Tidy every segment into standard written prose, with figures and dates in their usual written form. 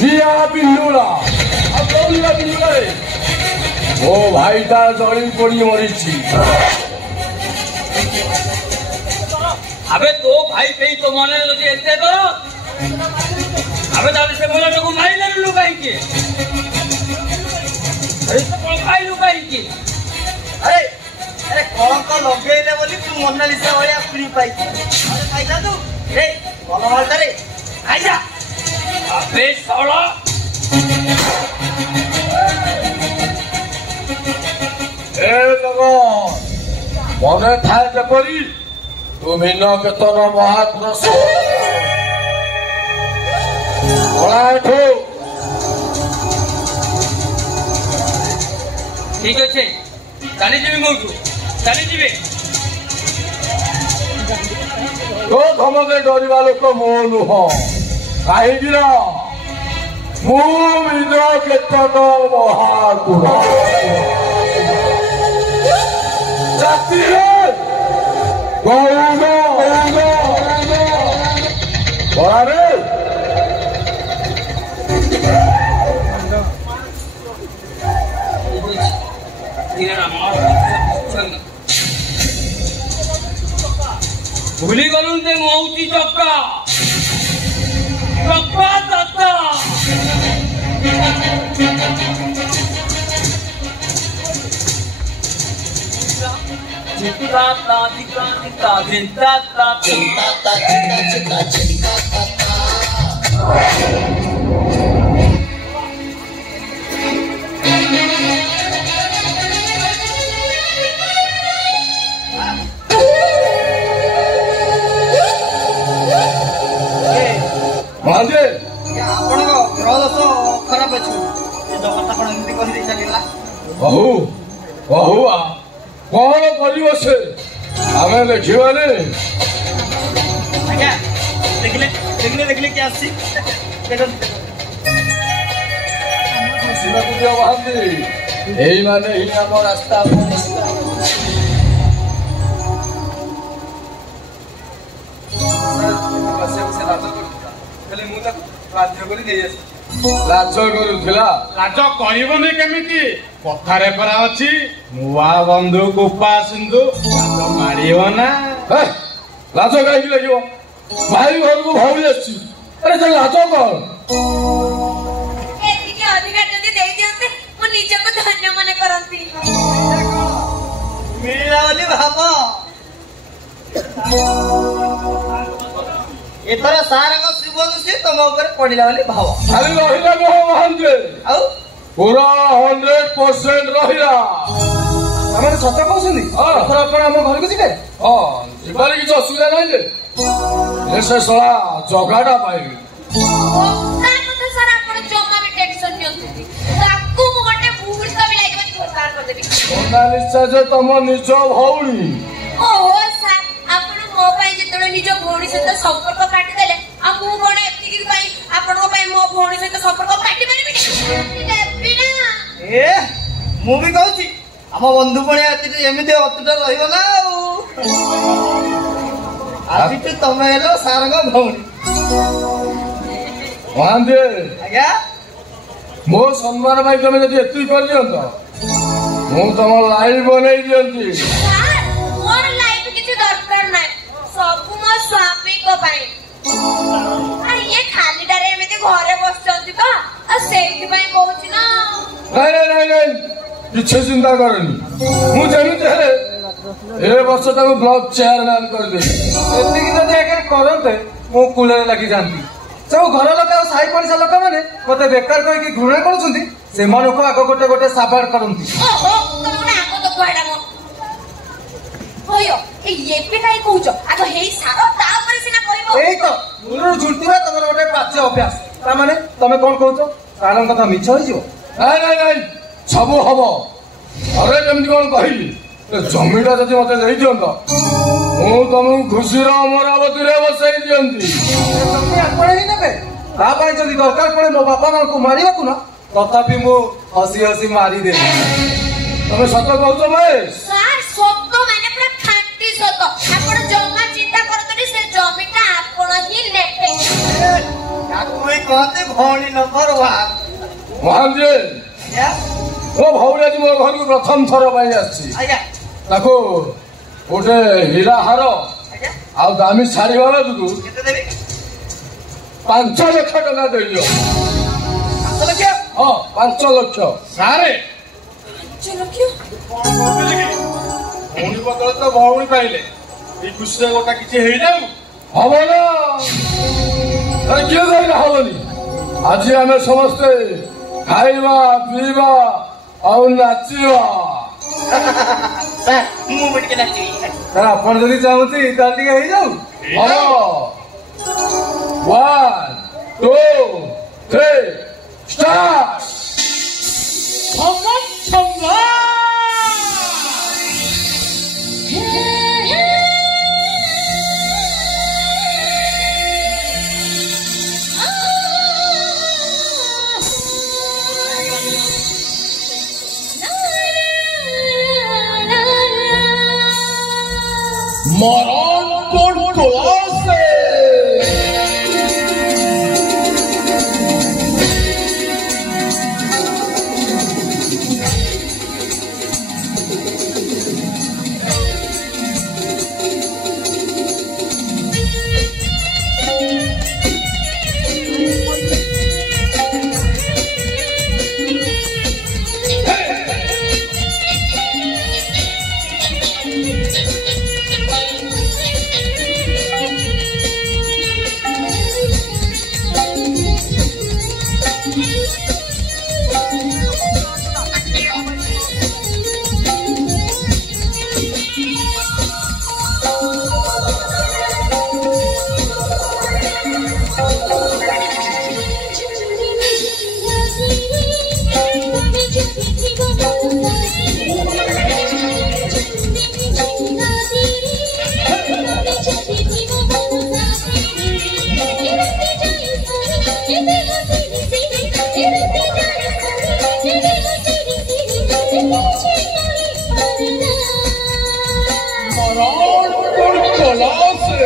निया पिंडुला मो भाईटा जड़ी पड़ी मरी अबे तो भाई पे तो मन लगे एते तो अबे दादी से बोला तो मारी ले लू कहीं के अरे तो भाई लू कहीं के अरे अरे कौन को लगेले बोली तू मोनालिसा वाला फ्री पाई अरे खाइला तू रे बोला मारता रे खाइजा अबे साला ए लगो मने थाए जेपरी तुम्ही न केतन महापुरुष ठीक अच्छे चली जी कहू चली जी तो धमके डरवा लोक मो नुह कहीं केतन महापुरुष जाति बड़े भूली गलु ते मौती चक्का चक्का चक्का चिंता चिंता चिंता चिंता चिंता चिंता चिंता महाजे आपण को ग्रह दोष खराब अछि ए जगत आपण एमती कहि दे चलिला बहु बहु कौन कर से आम देखने आज्ञा देखले देखले देखले क्या आसी शिवकू दियो बांधी यही माने ही आम रास्ता लाज करुला लाज करबनी केमिति कथारे परा अछि नुआ बंधु कुपा सिंधु लाज मारियो ना लाज कहीं लगे भाई घर को भौली आसी अरे चल लाज कौन अधिकार जदि दे दियंते मो निज को धन्य मने करंती मिला वाली भाबो एथर सारंग शिवदुषी तुम ऊपर पड़िला वाली भाव खाली रहिला मोह महांजे आउ पूरा 100% रहिला हमरे सत कहउछनी एथर आपण हम घर को जिबे जीवार किसी असुविधा नहीं जे से सला जगाटा पाइबी सर आपण जमा भी टेंशन नियंती ताकू मो गटे मुहूर्त भी लागे मत प्रचार कर देबी मोनालिसा जे तम निज भौणी ओहो सर आपण मो पई जेतले निज भौणी सहित संपर्क काटी देले आ मु कोन एतिकी पई आपण को पई मो भौणी सहित संपर्क काटी मारिबी देबी ना ए मु भी कहउची हम बंधु पणे अति एमिते अतुट रहियो ना आज तो तमे हेलो सारंग भौणी महांजे आज्ञा मो सम्मान भाई तुम जब एति कर दियंत मु तुम लाइव बनै दियंती सर मोर लाइफ किछि दरकार नै सब मो स्वामी को पई आ ये खाली डारे एमिते घरे बसचंती का आ सेठी पई कहउची ना नहीं किसी चिंता करनी मु जमीते हेले ए वर्ष ताको ब्लॉक चेयरमैन कर दे एतिकी जदि आगे करते मो कूल लगी जाती सब घर लोक साई पड़िशा लोक मैंने मत बेकार कहीकि घृणा करुँच से आग गोटे गोटे साबाड़ करती ओहो तमने आको तो कुआडा मो होयो ए येपे काई कहउछ आको हेई सारो तापर सिना कहबो यही तो मुलर झुंटीवा तुम गोटे प्राच्य अभ्यास ता माने तमे कौन कहउछ सारन कथा मिछ होई जिवो नहीं सब हम अरे जमी कौन कहली जमीटा जब मत दे दिंत मु तुमको खुशी अमरावती बसई दिखती जदि दरकार पड़े मो बापा मां को मारिबा को ना तथापि मु हसी हसी मारी दे तुम सत कहूच महेश सर सत्य माने पूरा खांटी सत्य आपण जमा चिंता करतनी से जमीटा आपण ही नेटे ତାକୁ ହିଁ କହନ୍ତି ଭଉଣୀ ନମ୍ବର 1। ମହାନ୍ତି ଆଜ୍ଞା ମୋ ଭଉଣୀ ଆଜି ମୋ ଘରକୁ ପ୍ରଥମ ଥର ପାଇଁ ଆସିଛି। ଆଜ୍ଞା ତାକୁ ଗୋଟେ ହୀରା ହାର ଆଜ୍ଞା ଆଉ ଦାମୀ ଶାଢୀ ବାବଦକୁ କେତେ ଦେବି? 5 ଲକ୍ଷ ଟଙ୍କା ଦେଇଦିଅ। 5 ଲକ୍ଷ? ହଁ 5 ଲକ୍ଷ। ସାରେ କଣ କହୁଥିଲେ କି ଭଉଣୀ ବଦଳରେ ତ ଭଉଣୀ ପାଇଲେ ଏଇ ଖୁସିରେ ଗୋଟା କିଛି ହେଇଯାଉ। ହବ ନା କିଏ କହିଲେ ହବନି? ଆଜି ଆମେ ସମସ୍ତେ ଖାଇବା ପିଇବା ଆଉ ନାଚିବା। ସାର୍ ମୁଁ ବି ଟିକେ ନାଚିବି। ସାର୍ ଆପଣ ଯଦି ଚାହୁଁଛି ତାହେଲେ ଟିକେ ହେଇଯାଉ। ହବ 1 2 3 ଷ୍ଟାର୍ଟ। মরণ কোন কোলাসে মরণ কোন কোলাসে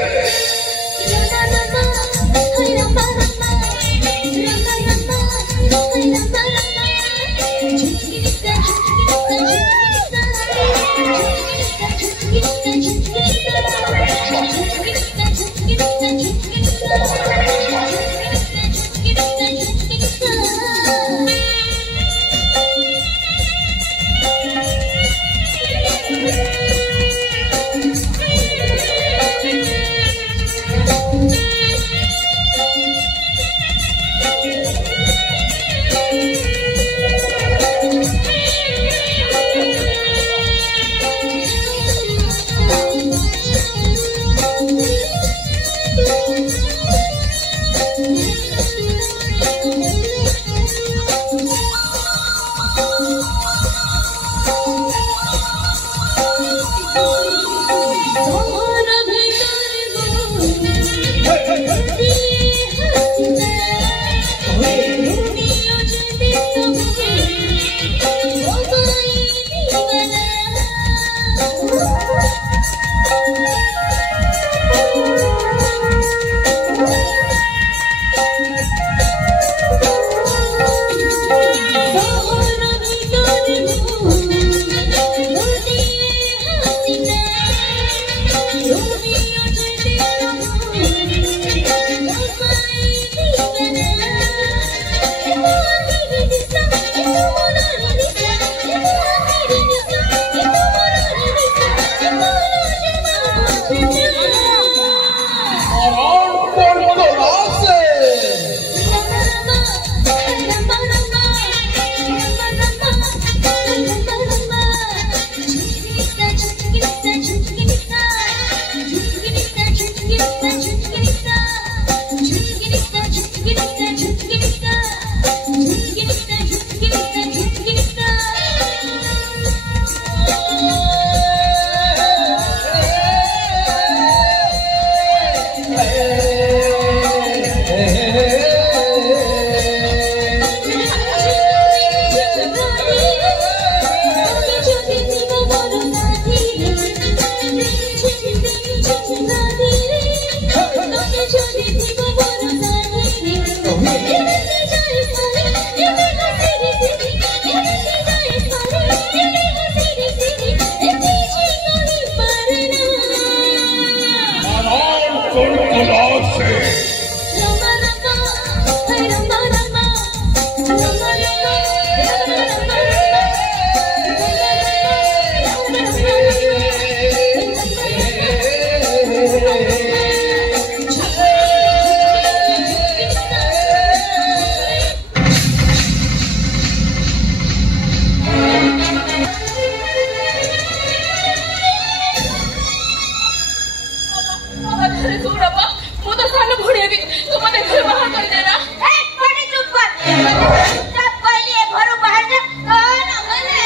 चुपचाप कहली ए घर बाहर जा कौन गले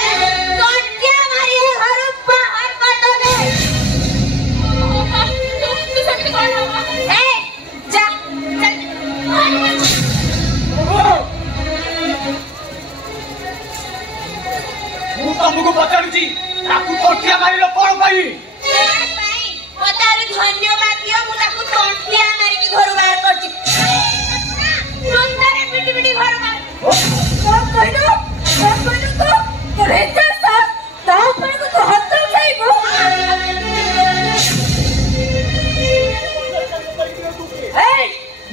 टोटिया मारी ए घर बाहर कर दे तू सबके कौन होगा ए जा चल ମୁଁ ତମକୁ ପଚାରୁଛି ତାକୁ ଟୋଟିଆ ମାରିଲ କଣ ପାଇଁ? ମତେ ଧନ୍ୟବାଦ ଦିଅ ମୁଁ ତାକୁ ଟୋଟିଆ ମାରିକି ଘରୁ ବାହାର କରିଛି ସୁନ୍ଦର ପିଟି ପିଟି ଘରୁ ବାହାର କଣ କହିଲୁ ତୁ ରେତା ସାପ ତା ଉପରକୁ ତୁ ହାତ ଉଠାଇବୁ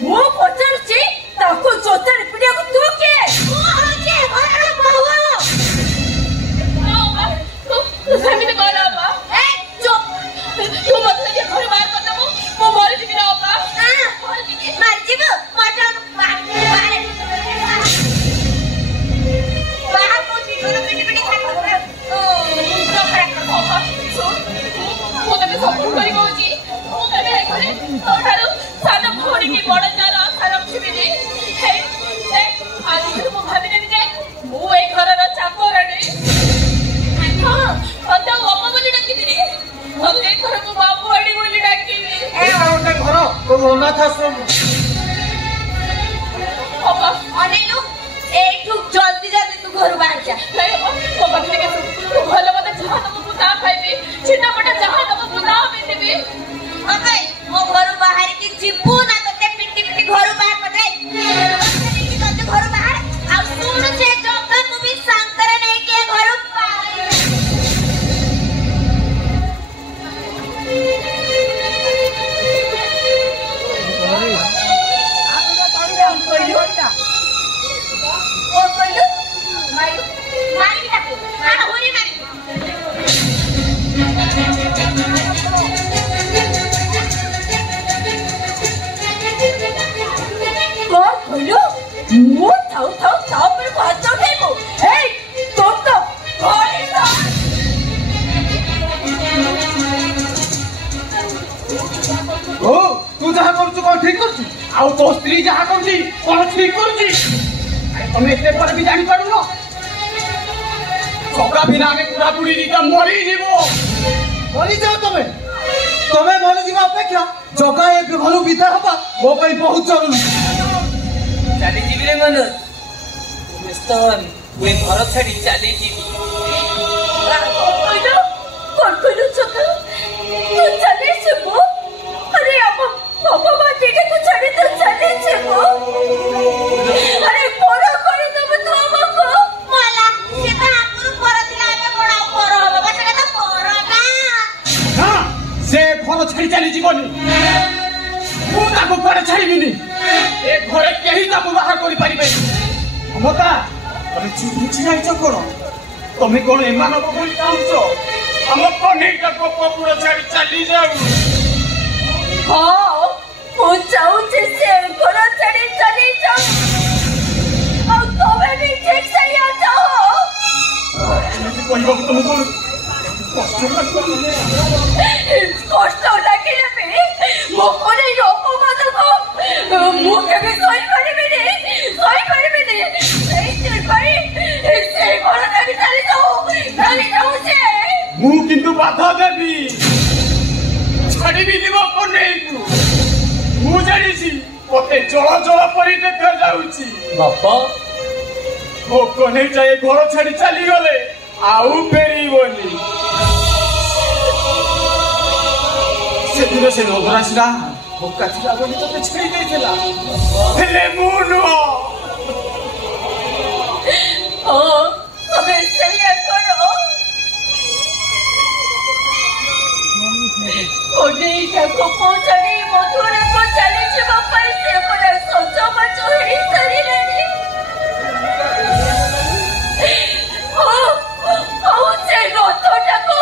ମୁଁ ପଚାରୁଛି ତାକୁ ଚୋତାରେ ପିଟିବାକୁ ତୁ କିଏ? ମୁଁ ହଉଛି ଘରର ବୋହୂ तू सेमिति कहला बा ए चुप तू मत ले घर बाहर कर दबो मो मर जीबी ना बा हां मर जीबो मटा बाहर बाहर को जीवन पिटी पिटी खाइ ओ डॉक्टर को सुन मो तके सपोर्ट करी कहूची मो तके घरे तोठारो सानो भोडी की बड़ जारा रखिबी नी हे आज मो भाबी ने जे मो ए घरर चाकरानी अत अम्मा बोली डाकिदिनी अते घर को बाबू आडी बोली डाकिबी ए ओटे घर को अनाथ आश्रम पापा अनेलु एठू जल्दी जल्दी तू घर बाहर जा नहीं हो पापा के तू भलो मत जहां तब पुता खाइबी छिना बटा जहां तब पुता बेदेबी अबे मो घर बाहर की जीबू ना तते पिटी पिटी घर बाहर कर दे की तते घर बाहर आ सुन से जगह को भी शंकर नहीं के घर तू जहाँ करुଛୁ कौन ठीक करुଛୁ ଆଉ ତୋ ସ୍ତ୍ରୀ ଯାହା କରୁଛି କଣ ଠିକ କରୁଛି? ତମେ ଏତେ ପରେ ବି ଜାଣିପାରୁନ ସକା ବିନା ଆମେ ପୁରା ପୁରୀ ଦିଟା ମରିଯିବ। ମରିଯାଅ ତମେ ମରିଯିବା ଅପେକ୍ଷା ଜଗା ଏ ଘରୁ ବିଦା ହବା ମୋ ପାଇଁ ବହୁତ ଜରୁରୀ। ଚାଲିଯିବି ରେ ମନୋଜ ବ୍ୟସ୍ତ ହନି ମୁଁ ଏ ଘର ଛାଡି ଚାଲିଯିବି। कौन कहलु चका तू चले छिबो अरे अब बाबा बाटे के तू छाड़ी तू चले छिबो अरे पोरा करे तब तू हमको मला से तो आगुरु पोरा थिला बे बड़ा पोरा हो बाबा से तो पोरा ना हां से घर छाड़ी चली जीवनी ମୁଁ ତାକୁ କୁଆଡେ ଛାଡ଼ିବିନି ଏ ଘରେ କେହି ତାକୁ ବାହାର କରିପାରିବେ। ମମତା ତମେ ଚୁପ୍ ଛିଡାଇଛ କଣ? ତମେ କଣ ଏମାନଙ୍କ ଭଳି ଚାହୁଁଛ ଆମ କନେଇଟା ଗୋପପୁର ଛାଡ଼ି ଚାଲି ଯାଉ? हाँ वो चाहूँ से घर चढ़ी चली जाओ और तुम्हें भी ठीक से आ जाओ ଏମିତି କହିବାକୁ ତମକୁ କଷ୍ଟ ଲାଗୁନି? कष्ट लगे भी मो कोने अपमान को मुझे भी सही परिबेनी से घर चढ़ी चली जाओ से ମୁଁ କିନ୍ତୁ ବାଧା ଦେବି ଛାଡ଼ିବି ଯିବ କନେଇକୁ। ମୁଁ ଜାଣିଛି ମତେ ଜଳ ଜଳ ପରି ଦେଖାଯାଉଛି। ବାପା ମୋ କନେଇ ଯାଏ ଘର ଛାଡ଼ି ଚାଲିଗଲେ ଆଉ ଫେରିବନି। ସେଦିନ ସେ ନବରାଶିରା ଭୋକା ଥିଲା ବୋଲି ତତେ ଛାଡ଼ି ଦେଇଥିଲା ହେଲେ ମୁଁ ନୁହଁ। तुम्हें सही करो कोने को पहुंचनी मधुर को चली जीवा पाई से पड़ा सोचो मचो हेरी सरी लेनी ओ से रोतोटा को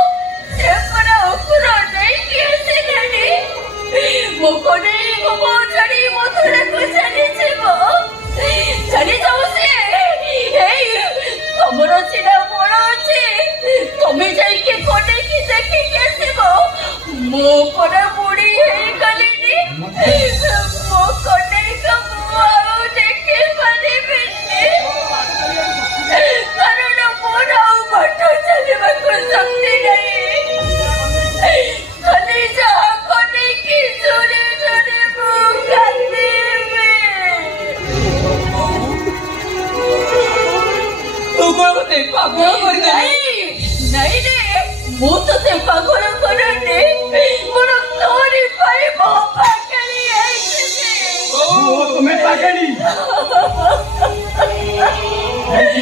से पड़ा उकुरा नहीं किए से लेनी वो कोने को पहुंचनी मधुर को चली जीवा चली जाओ से तमरो सिना बड़ अच्छे तुम्हें जाइके कोने की देखी कैसे मो पर बुढ़ी है गलीनी मो कोने का मुआ देखे पड़े बिल्ली ମତେ ପାଗଳ କରିଦେଲି। ନାଇଁ ରେ ମୁଁ ତ ସେ ପାଗଳ କରନି ମୋର ତୋରି ପାଇଁ ମୋ ପାଗଳି ହେଇଛି। ତୁମେ ପାଗଳି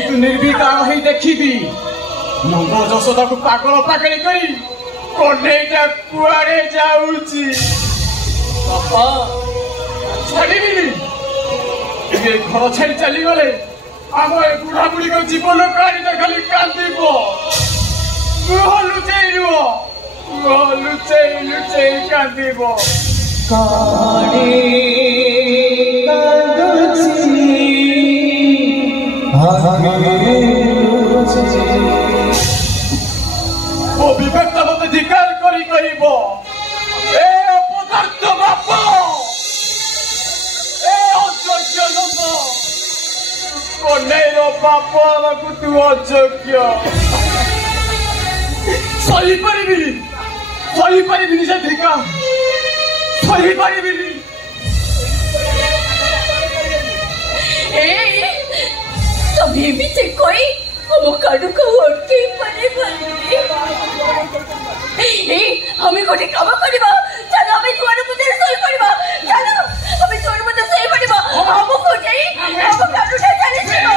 ତୁ ନିର୍ବିକାର ହେଇ ଦେଖିବି ନନ୍ଦ ଯଶୋଦାକୁ ପାଗଳ ପାଗଳି କରି କଣ୍ଢେଇଟା କୁଆଡେ ଯାଉଛି। ବାପା ଛାଡ଼ିବିନି ଏ ଘର ଛାଡ଼ି ଚାଲିଗଲେ ଆମ ଏ ବୁଢା ବୁଢୀଙ୍କ ଜୀବନ କାଢିଟା ଖାଲି କାନ୍ଦିବ। ଲୁଚେଇ ଲୁଚେଇ କାନ୍ଦିବ। ମୋ ବିବେକଟା ମତେ ଧିକାର କରି କହିବ ଏ ଅପଦାର୍ଥ ବାପ ଏ ଅଯୋଗ୍ୟ ଲୋକ କଣ୍ଢେଇର ବାପ ଆମକୁ ତୁ ଅଯୋଗ୍ୟ। ସହିପାରିବିନି ସେ ଧିକା ସହିପାରିବିନି। ତମେ ଏମିତି କହି ଆମ କାଢୁକୁ ଅଟକେଇ ପାରିବନି। ଆମେ ଗୋଟେ କାମ କରିବା ଚାଲ ଆମେ ଦୁଆର ମୁଣ୍ଡରେ ଶୋଇପଡ଼ିବା। ଚାଲ ଆମେ ଦୁଆର ମୁଣ୍ଡରେ ଶୋଇପଡ଼ିବା। ଆମକୁ ଯାଇ ଆମ କାଢୁଟା ଚାଲିଯିବ।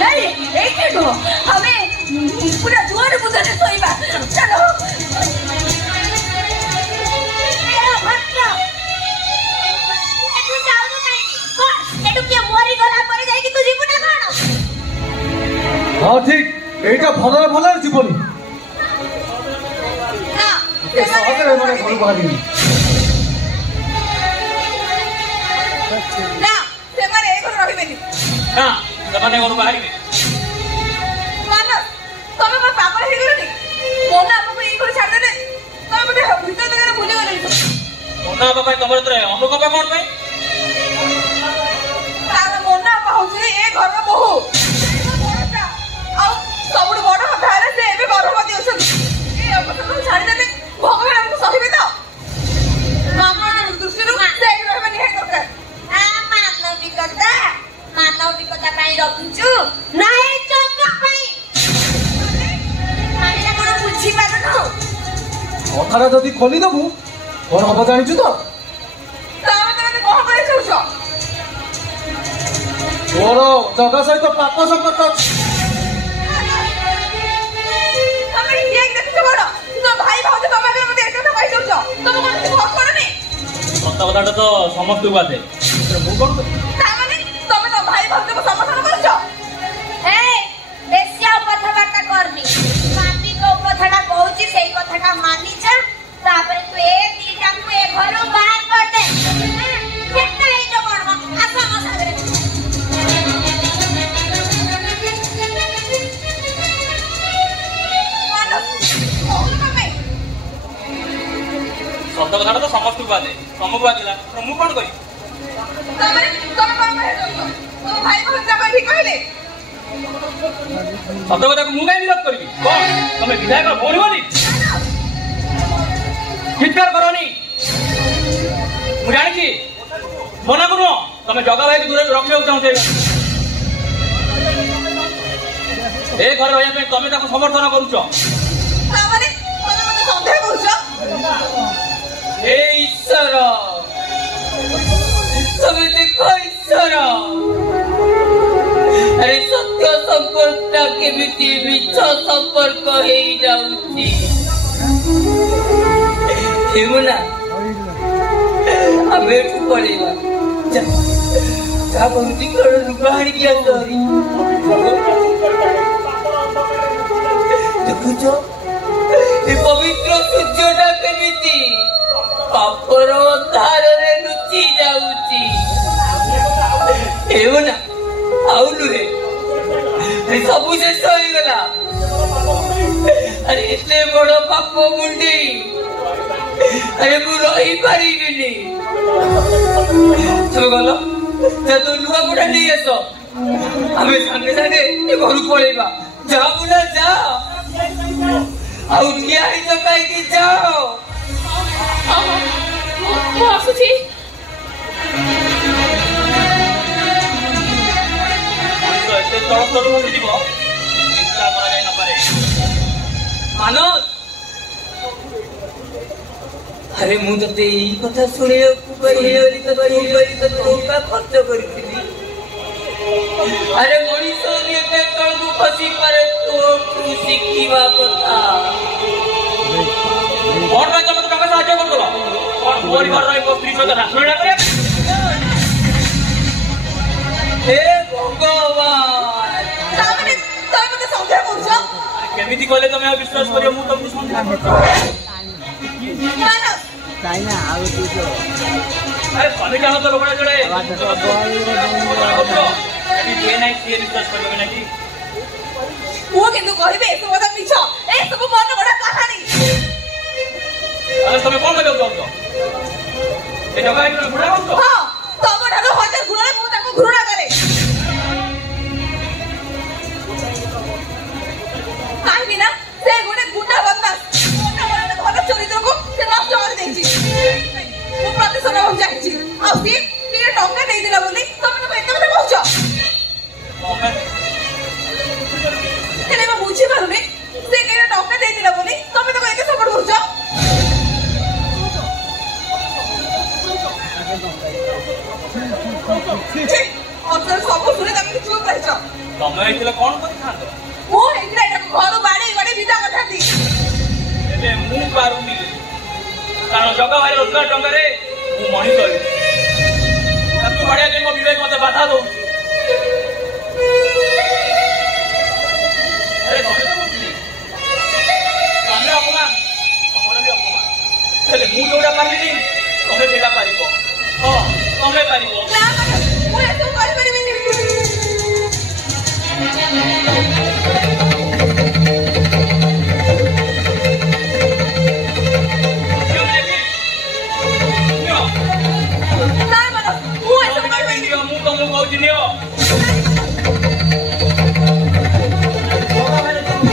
ନାଇଁ ଏଇଠି ନୁହଁ ଆମେ ପୁରା ଦୁଆର ମୁଣ୍ଡରେ ଶୋଇବା। ଚାଲ ହଁ ଠିକ ଏଇଟା ଭଲରେ ଭଲରେ ଯିବନି। ସହଜରେ ମାନେ ଘରୁ ବାହାରିନି। ନା ସେମାନେ ଏ ଘରେ ରହିବେନି। ନା ସେମାନେ ଘରୁ ବାହାରିବେ। ତମେ ମୋ ପାଗଳ ହେଇଗଲଣି। ମନ ଆମକୁ ଏଇ ଘରେ ଛାଡ଼ିଦେଲେ ତମେ ଗୋଟେ ଭିତରେ ଜାଗାରେ ଭୁଲିଗଲଣି। ମନ ହେବା ପାଇଁ ତମର ଏଥିରେ ଅନୁକମ୍ପ କଣ ପାଇଁ? ତାର ମନ ଆପା ହଉଛି ଏ ଘରର ବୋହୂ। ଆଉ ସବୁଠୁ ବଡ କଥା ହେଲା ସେ ଏବେ ଗର୍ଭବତୀ ଅଛନ୍ତି। ଏ ଅବସ୍ଥାକୁ ଛାଡ଼ିଦେଲେ ଭଗବାନ ଆମକୁ ସହିବେ ତ? ଭଗବାନ ଦୃଷ୍ଟିରୁ ସେ ରହିବା ନିହାତି ଦରକାର। ମାନବିକତା ପାଇଁ ରଖିଛୁ ନା ଏ ଚକା ପାଇଁ? କଣ ବୁଝିପାରୁନୁ? କଥାଟା ଯଦି ଖୋଲିଦବୁ କଣ ହବ ଜାଣିଛୁ ତ? ତମେ କଣ କରି ଚାହୁଁଛ? ତୋର ଜଗା ସହିତ ପାପ ସମ୍ପର୍କ ଅଛି। ତମେ ଠିକ ଦେଖିଛ ବଡ ତୋ ଭାଇ ଭାଉଜ ତମ ଆଗରେ ମତେ ଏ କଥା କହିଦେଉଛ। ତମେ କଣ କିଛି ଭୋଗ କରୁନି? ସତ କଥାଟା ତ ସମସ୍ତଙ୍କୁ ବାଧେ। ମୁଁ କଣ କରିବି? ତାମାନେ ତମେ ତମ ଭାଇ ଭାଉଜକୁ ସମର୍ଥନ କରୁଛ? ବେଶୀ ଆଉ କଥାବାର୍ତ୍ତା କରନି। ମାମି କୋଉ କଥାଟା କହୁଛି ସେଇ କଥାଟା ମାନିଯା। ତାପରେ ତୁ ଏ ଦିଟାଙ୍କୁ ଏ ଘରୁ ବାହାର କରିଦେ। କେତେ ହେଇଛ କଣ ଆସ ଆମ ସାଙ୍ଗରେ। ସତ କଥାଟା ତ ସମସ୍ତଙ୍କୁ ବାଧେ। ତମକୁ ବାଧିଲା ମୁଁ କଣ କରିବି? ତମେ କଣ କହିଲ? ତମ ଭାଇ ଭାଉଜ ଯାକ ଠିକ କହିଲେ। ସତ କଥାକୁ ମୁଁ କାହିଁ ବିରୋଧ କରିବି? କଣ ତମେ ବିଧାୟକ ଭଉଣୀ? ଚିତ୍କାର କରନି। ମୁଁ ଜାଣିଛି ମନାକୁ ନୁହଁ ତମେ ଜଗା ଭାଇକୁ ଦୂରରେ ରଖିବାକୁ ଚାହୁଁଛ। ଏ ଘରେ ରହିବା ପାଇଁ ତମେ ତାକୁ ସମର୍ଥନ କରୁଛ। ତାମାନେ ତମେ ମତେ ସନ୍ଦେହ କରୁଛ? ଏ ଈଶ୍ୱର ତମେ ଦେଖ ଈଶ୍ୱର ଆରେ ସତ୍ୟ ସମ୍ପର୍କଟା କେମିତି ମିଛ ସମ୍ପର୍କ ହେଇଯାଉଛି। ହେମୁନା ଆମେ ଏଠୁ ପଳେଇବା। ଯାହା କହୁଛି ଘରରୁ ବାହାରିକି ଆସରି। ଦେଖୁଛ ଏ ପବିତ୍ର ସୂର୍ଯ୍ୟଟା କେମିତି ପାପର ଅନ୍ଧାରରେ ଲୁଚି ଯାଉଛି। ହେମୁନା ଆଉ ନୁହେଁ ସବୁ ଶେଷ ହେଇଗଲା। ଆରେ ଏତେ ବଡ ପାପ ମୁଣ୍ଡି ଆରେ ମୁଁ ରହିପାରିବିନି। ତମେ ଗଲ ତୁ ନୂଆ ବୁଢା ନେଇ ଆସ। ଆମେ ସାଙ୍ଗେ ସାଙ୍ଗେ ଘରକୁ ପଳେଇବା। ଯାଅ ବୁଢା ଯାଅ। ଆଉ ଠିଆ ହେଇଛ କାହିଁକି? ଯାଅ। ମୁଁ ଆସୁଛି। ଏତେ ତଳ ତଳୁ ଯିବ ମାନସ अरे मु ते यही कथा शुणी खर्च करी अरे मनीष तल को खसी पारे तो शिखा कथा कौन भाई तुम टका साहाଯ୍य करदल कौन परिवार स्त्री सहित रासलीला करे हे भगवान मते संदेह करछ केमिति कहले तुम विश्वास करियो मु तुमको संदेह चाइना आउ तुझो अरे स्वामी जानो तो लोगड़ा जड़े अभी ये नहीं ये विश्वास करबे ना कि वो किंतु कहबे ए सब तो मिछ ए सब मन बड़ा कहानी अरे तुम कौन कहौ तो ए जगह एक घुरा हो हां तब ढालो हजार घुरा मु ताको घुरा करे काई बिना से गोटे गुंडा बदमाश मोटा बड़ा घर चरित्र को से नष्ट कर देछि मु प्रतिशोध हो जाइछि आ से टंका दे दिला बोली तमे तो एते কথা कहछ केले मैं बुझी पारुनी से के टंका दे दिला बोली तमे तो एते सपोर्ट करछ अगर सब सुने तमे चुप रह छ तमे एतले कोन करि थांदो मु एतले घर बाड़ी बाड़ी विदा करथांती एले मु पारुनी कारण जगह भाई रोजगार टंका रे मु मणि करी तू बड़े दिन को विवेक मते बाधा दो अरे तमे तो बुझली तमे अपमान हमर भी अपमान एले मु जोडा पारिनी तमे सेटा पारिबो हां तमे पारिबो ना मु एतो कर परिबिनी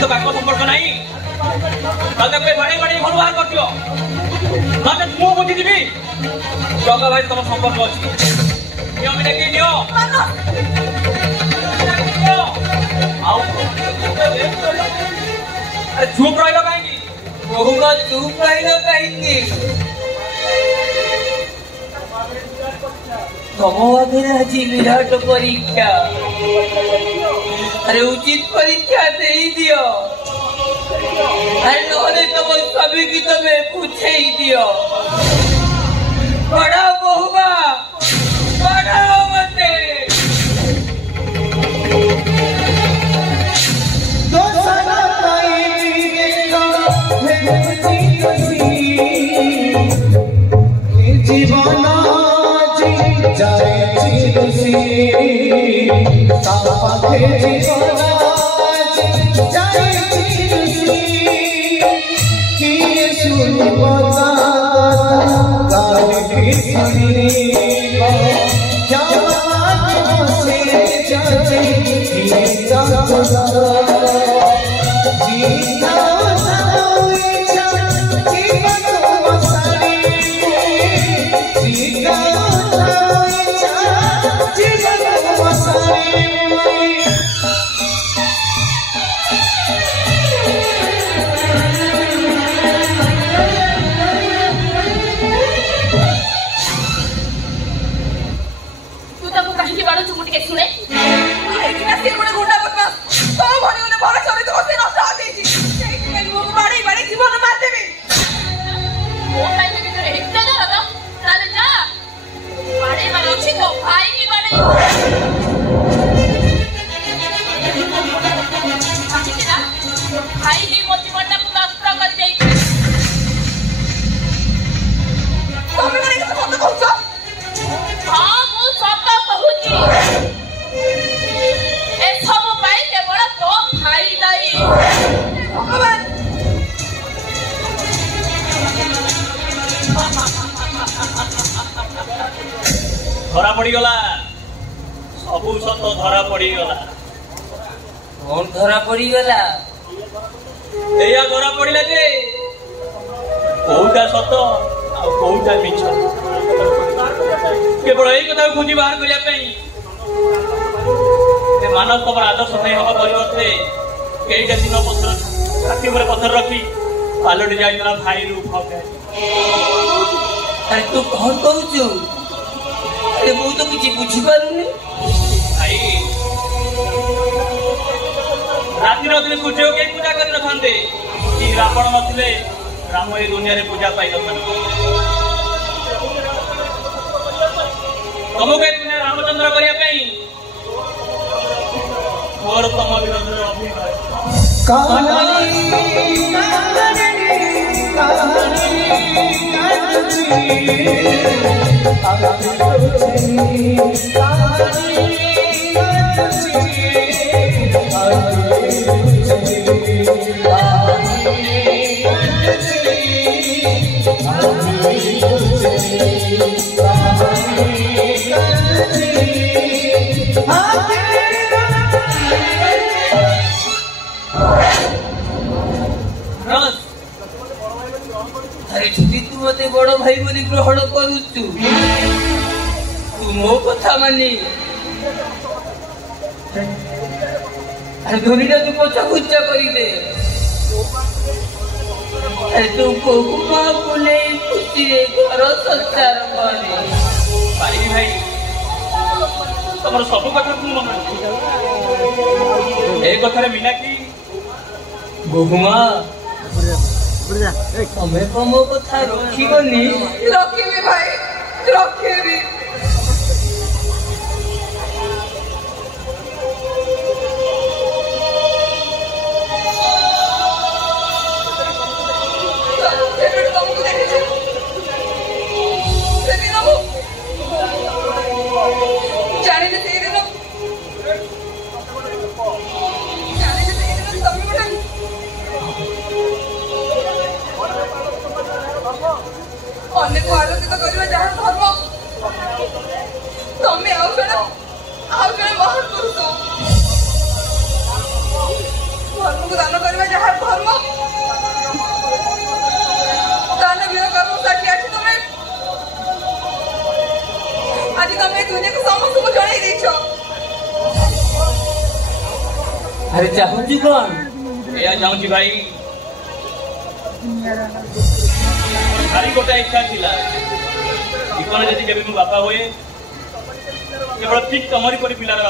तो बाको संपर्क नहीं तब पे बड़े बड़े घर बाहर कर दियो माने मु बुझी दिबी जगा भाई तुम संपर्क अछि नियो मिले के नियो आओ अरे चुप रहिलो काहेकी बहुगा चुप रहिलो काहेकी तम आगे आज विराट परीक्षा अरे उचित परीक्षा दे दियो अरे नहले तुम सभी की तुम्हें पूछे ही दियो बड़ा बहुगा बड़ा मते जीवन धरा पड़ीगला सबू सत धरा पड़ीगला कौन धरा पड़ीगला एया धरा पड़िला जे कोउटा सत आ कोउटा मिछ केवल एई कथा खोजी बाहर करिया पई ए मानव तमर आदर्श नै हवा परिवर्ते केईटा दिन पत्र छाती पर पत्थर रखी पालट जाइला भाई रूप होके अरे तू कौन कहू अरे मु तो किसी बुझी पारुनी भाई राति राति सूर्य के पूजा कर नथांते कि रावण नथिले राम ए दुनिया रे पूजा पाई नथांते तमके दुनिया रामचंद्र करिया पई और तम विरोध रे अभिनय अरे छुट्टी तू मत बड़ भाई बोली ग्रहण करू तू मो कथा मानी अरे धोनीटा तू पचा खुच्चा करी दे अरे तू बहुमा बोले खुशी रे घर संसार करे पारी भाई तमर सब कथा तू मन ए कथा रे मीनाक्षी बहुमा तमे कमो कथा रखिबनी रखिबी भाई रखिबी ଅନେକ ଆଲୋକିତ କରିବା ଯାହାର ଧର୍ମ ତମେ ଆଉ ଜଣେ ମହାନ ପୁରୁଷ ଧର୍ମକୁ ଦାନ କରିବା ଯାହାର ଧର୍ମ ଦାନବୀୟ କର୍ମ ସାକ୍ଷୀ ଅଛି ତମେ ଆଜି ତମେ ଦୁନିଆକୁ ସମସ୍ତଙ୍କୁ ଜଣାଇ ଦେଇଛ अरे चाहूँ कौन या चाहूँ भाई खाली गोटे इच्छा थिला जीवन जदि केबे मो बापा होए केवल ठीक तमरी परी पिलार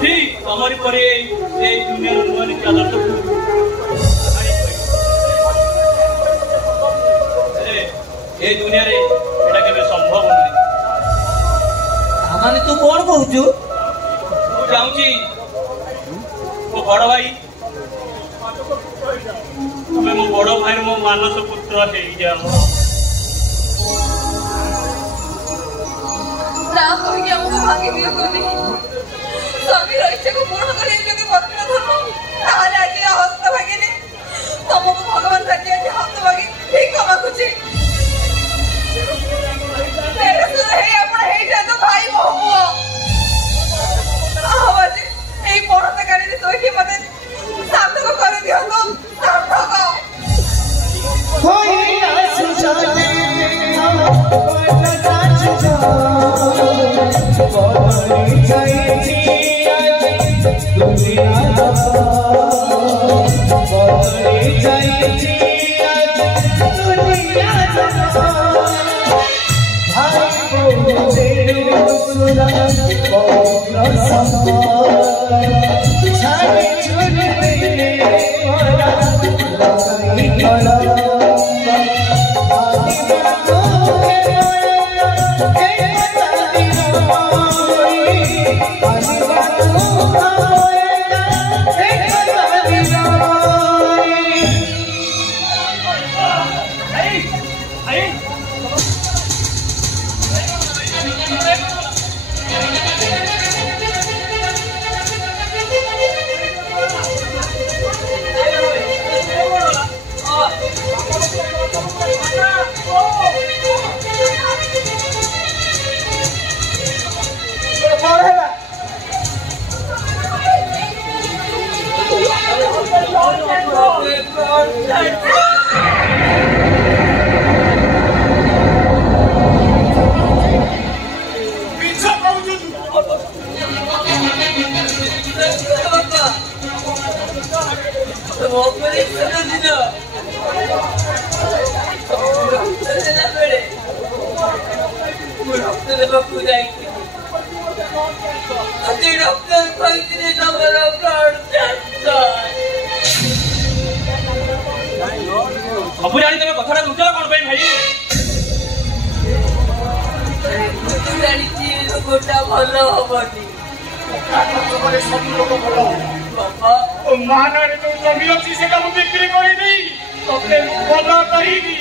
ठीक तमरी परी ए दुनिया नुआ नीति आदर्श ए दुनिया रे एटा केबे संभव नहीं माने तू कौन कहू चाहूँ मो बड़ भाई तुम्हें मो बड़ भाई मो मानस पुत्र है ना कहिए हमको भागी दियो कोनी स्वामी इच्छा को पूर्ण करे जो के पत्नी धर्म ताले आज हस्त भागिने तुमको भगवान साथी आज हस्त भागी ठीक कमा कुछ तेरे सुन है अपन है जा तो भाई बहु आवाज এই পড়তে গাড়িতে তুই কি মতে সার্থক করে দিও তো সার্থক कोई ना सुझाने बदली जाइछि दुनिया बदली जाइछि दुनिया भाई बोले सुना पौत्र समान छाड़ी छुरी दे मोरा लगाई खड़ा ସବୁ ଜାଣି ତମେ କଥାଟା ବୁଝ କଣ ପାଇଁ ଭାଇ? ଜାଣିଛି ରୋଗଟା ଭଲ ହବନି। ସବୁ ଲୋକ ଭଲ ବାପା ମହାନାରେ ଯୋଉ ଜମି ଅଛି ସେଟା ମୁଁ ବିକ୍ରି କରିଦେଇ ତତେ ଭଲ କରିବି।